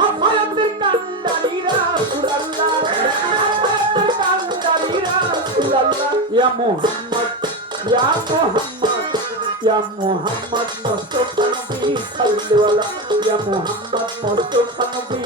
সাফায়াতের কান্ডারি রাসূলুল্লাহ সাফায়াতের কান্ডারি রাসূলুল্লাহ ইয়া মুহাম্মদ ইয়া মুহাম্মদ ইয়া মুহাম্মদ মুস্তাফা নবী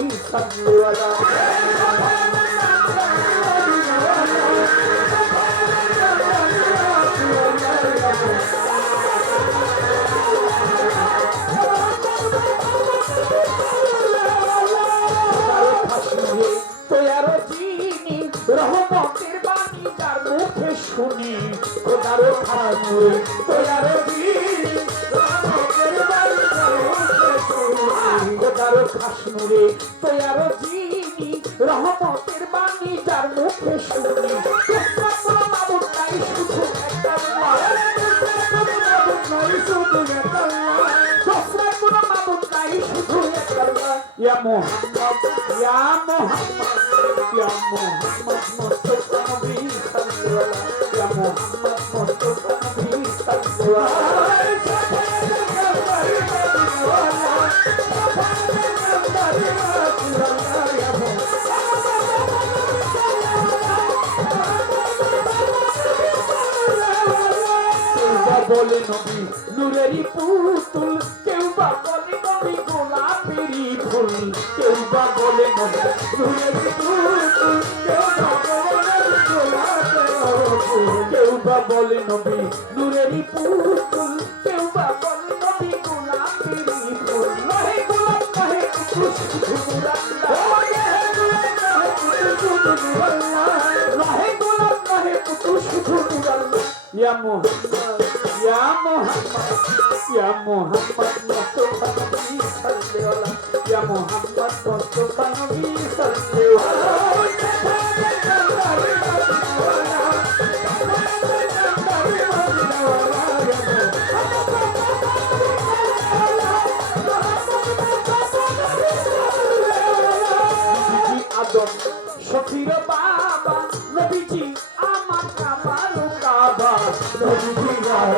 খোদারো খানুরে তোয়ারো খোদারো খাসনুরে তোয়ারো চিনি রহমতের বাণী যার মুখে শুনি। মাবুদ নাই, শুধু একটা মাবুদ নাই, শুধু একটা আল্লাহ তোমরা কোনো মাবুদ নাই বলে নবী, নূরেরই পুতুল। কেউ বা বলে নবী, গোলাপেরই ফুল। কেউ বা বলে নবী, নূরেরই পুতুল। কেউ বা বলে গোলাপের ফুল। কেউ বা বলে নবী, নূরেরই পুতুল। কেউ বা বলে নবী, গোলাপেরই ফুল। নহে গোলাপ নহে শুধু নহে গোলাপ নহে শুধু মুরাল্লাহ ইয়া মুহাম্মদ ইয়া মুহাম্মদ ইয়া মুহাম্মদ মুস্তাফা নবী সাল্লাল্লাহু আলাইহি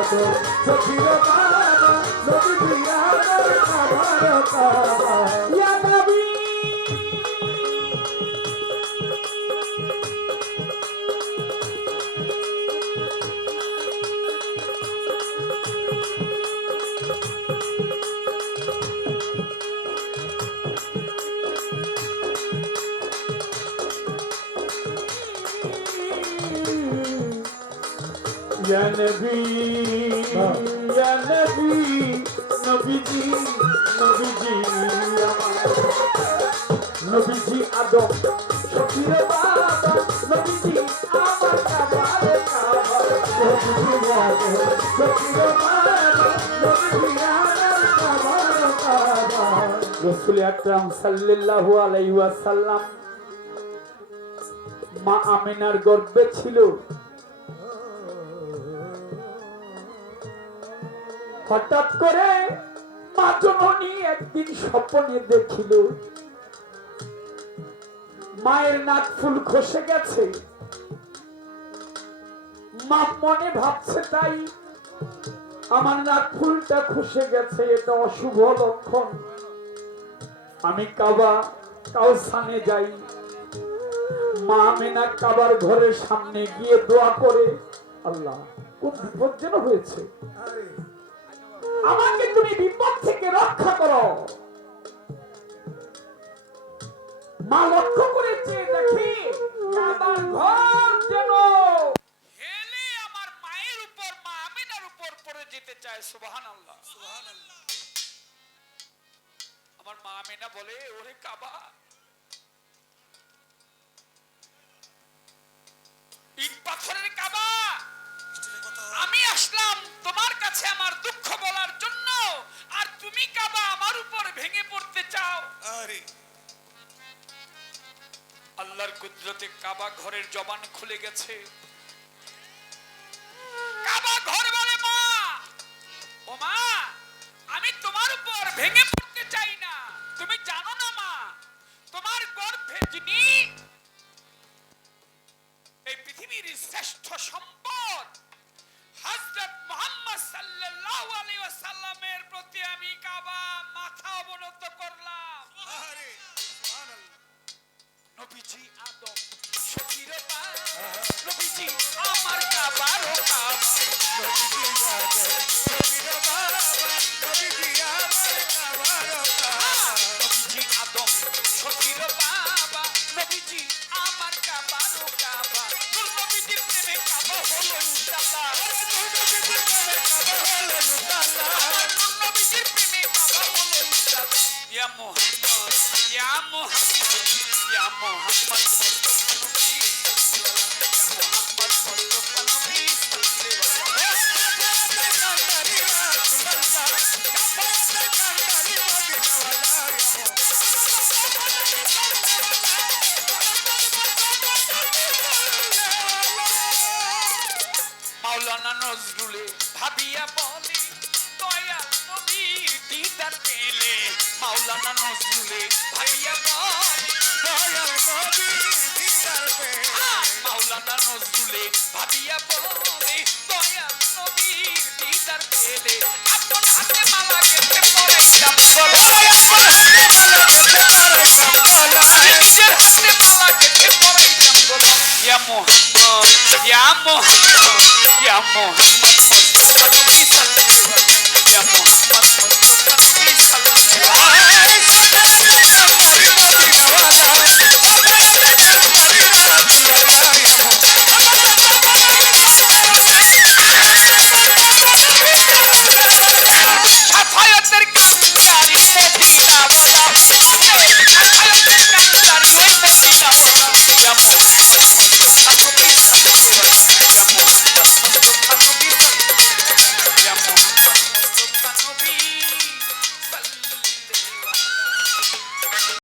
আদম সখীর বাবা নবীজি আমার কাবার ইয়া নবী ইয়া নবী নবীজি নবীজি নবীজি আদম সখীর বাবা নবীজি আমার কাবার কাবা নবীজি আদম সখীর বাবা নবীজি আমার কাবার কাবা রাসূল আকরাম সাল্লাল্লাহু আলাইহি ওয়াসাল্লাম মা আমিনার গর্ভে ছিল হঠাৎ করে মা একদিন স্বপ্নে দেখিল, মায়ের নাক ফুল খসে গেছে। মা মনে ভাবছে তাই, আমার নাক ফুলটা খসে গেছে, এটা অশুভ লক্ষণ। আমি কাবা, কাউসানে যাই। মা মেনা কাবার ঘরের সামনে গিয়ে দোয়া করে, আল্লাহ বিপদ যেন হয়েছে। আমাকে তুমি বিপদ থেকে রক্ষা করো। মা লক্ষ্য করেছে, দেখি ঘর যেন হেলে আমার মায়ের উপর, মা আমিনার উপর পড়ে যেতে চায় আমার মা আমিনা বলে, ওরে কাবা, ইট পাথরের কাবা তোমার কাছে আমার দুঃখ বলার জন্য আর তুমি কাবা আমার উপর ভেঙে পড়তে চাও। আরে। আল্লাহর কুদরতে কাবা ঘরের জবান খুলে গেছে। কাবা ঘর বলে মা ও মা আমি তোমার উপর ভেঙে পড়তে চাই না। তুমি জানো না মা তোমার গর্ভে যিনি এই পৃথিবীর শ্রেষ্ঠ সম্পদ নবীজি আদম সখীর বাবা মাওলানা নজরুলে ভাবিয়া বলে দয়া নবীর দিদার পেলে। মাওলানা নজরুলে ভাবিয়া মাওলানা নজরুলে ভাবিয়া বলে দয়াল নবীর দিদার পেলে আপন হাতে মালা গেতে পরে কাপড় Muhammad, Ya Muhammad, Ya Muhammad, Ya Muhammad, Ya Muhammad, Ya Muhammad,